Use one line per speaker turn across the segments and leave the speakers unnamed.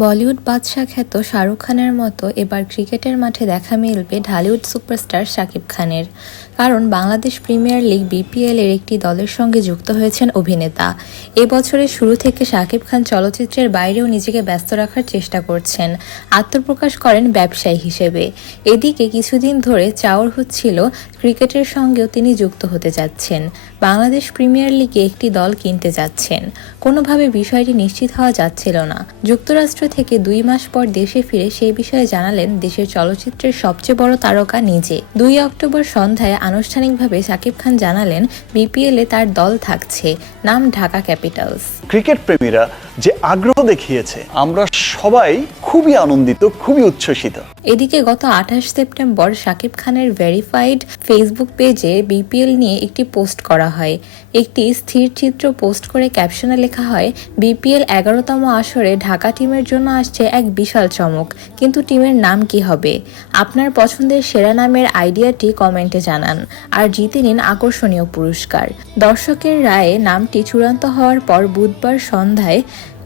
বলিউড বাদশাহ খ্যাত শাহরুখ খানের মতো এবার ক্রিকেটের মাঠে দেখা মিলবে ঢালিউড সুপারস্টার শাকিব খানের। কারণ বাংলাদেশ প্রিমিয়ার লিগ বিপিএল এর একটি দলের সঙ্গে যুক্ত হয়েছেন অভিনেতা। এ বছরের শুরু থেকে শাকিব খান চলচ্চিত্রের বাইরেও নিজেকে ব্যস্ত রাখার চেষ্টা করছেন, আত্মপ্রকাশ করেন ব্যবসায়ী হিসেবে। এদিকে কিছুদিন ধরে চাওর হচ্ছিল ক্রিকেটের সঙ্গেও তিনি যুক্ত হতে যাচ্ছেন। বাংলাদেশ প্রিমিয়ার লিগে একটি দল কিনতে যাচ্ছেন। কোনোভাবে বিষয়টি নিশ্চিত হওয়া যাচ্ছিল না। যুক্তরাষ্ট্র থেকে দুই মাস পর দেশে ফিরে সেই বিষয়ে জানালেন দেশের চলচ্চিত্রের সবচেয়ে বড় তারকা নিজে। দুই অক্টোবর সন্ধ্যায় আনুষ্ঠানিকভাবে শাকিব খান জানালেন বিপিএল এ তার দল থাকছে নাম ঢাকা ক্যাপিটালস।
ক্রিকেট প্রেমীরা যে আগ্রহ দেখিয়েছে আমরা সবাই খুবই আনন্দিত খুবই উচ্ছ্বসিত।
এদিকে গত আঠাশ সেপ্টেম্বর শাকিব খানের ভেরিফাইড ফেসবুক পেজে বিপিএল নিয়ে একটি পোস্ট করা হয়। একটি স্থির চিত্র পোস্ট করে ক্যাপশনে লেখা হয় বিপিএল এগারোতম আসরে ঢাকা টিমের জন্য আসছে এক বিশাল চমক। কিন্তু টিমের নাম কি হবে? আপনার পছন্দের সেরা নামের আইডিয়াটি কমেন্টে জানান আর জিতে নিন আকর্ষণীয় পুরস্কার। দর্শকের রায়ে নামটি চূড়ান্ত হওয়ার পর বুধবার সন্ধ্যায়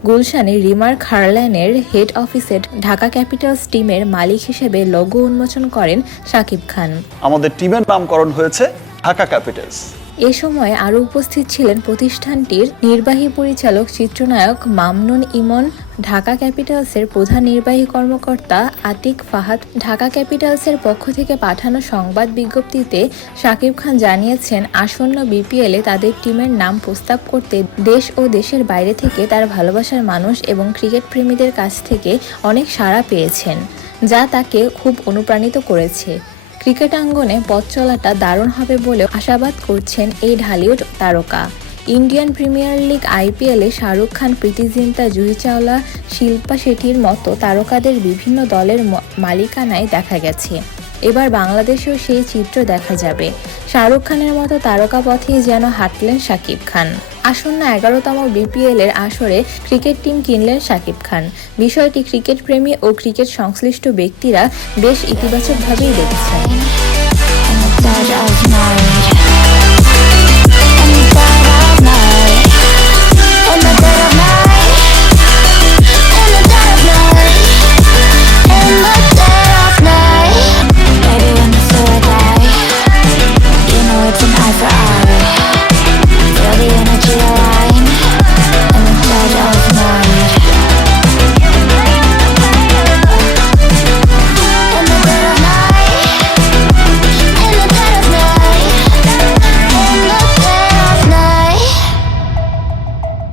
গুলশানে রিমার খারল্যানের হেড অফিসে ঢাকা ক্যাপিটালস টিমের মালিক হিসেবে লোগো উন্মোচন করেন শাকিব খান।
আমাদের টিমের নামকরণ হয়েছে ঢাকা ক্যাপিটালস।
এ সময় আরও উপস্থিত ছিলেন প্রতিষ্ঠানটির নির্বাহী পরিচালক চিত্রনায়ক মামনুন ইমন ঢাকা ক্যাপিটালসের প্রধান নির্বাহী কর্মকর্তা আতিক ফাহাদ ঢাকা ক্যাপিটালসের পক্ষ থেকে পাঠানো সংবাদ বিজ্ঞপ্তিতে শাকিব খান জানিয়েছেন, আসন্ন বিপিএলে তাদের টিমের নাম প্রস্তাব করতে দেশ ও দেশের বাইরে থেকে তার ভালোবাসার মানুষ এবং ক্রিকেট প্রেমীদের কাছ থেকে অনেক সাড়া পেয়েছেন, যা তাকে খুব অনুপ্রাণিত করেছে। ক্রিকেট আঙ্গনে পথ চলাটা দারুণ হবে বলেও আশাবাদ করছেন এই ঢালিউড তারকা। ইন্ডিয়ান প্রিমিয়ার লিগ আইপিএলে শাহরুখ খান, প্রীতি জিন্তা, জুহি চাওলা, শিল্পা শেঠির মতো তারকাদের বিভিন্ন দলের মালিকানায় দেখা গেছে। এবার বাংলাদেশেও সেই চিত্র দেখা যাবে। শাহরুখ খানের মতো তারকা পথেই যেন হাঁটলেন শাকিব খান। আসন্ন এগারোতম বিপিএল এর আসরে ক্রিকেট টিম কিনলেন শাকিব খান। বিষয়টি ক্রিকেট প্রেমী ও ক্রিকেট সংশ্লিষ্ট ব্যক্তিরা বেশ ইতিবাচকভাবেই দেখছেন।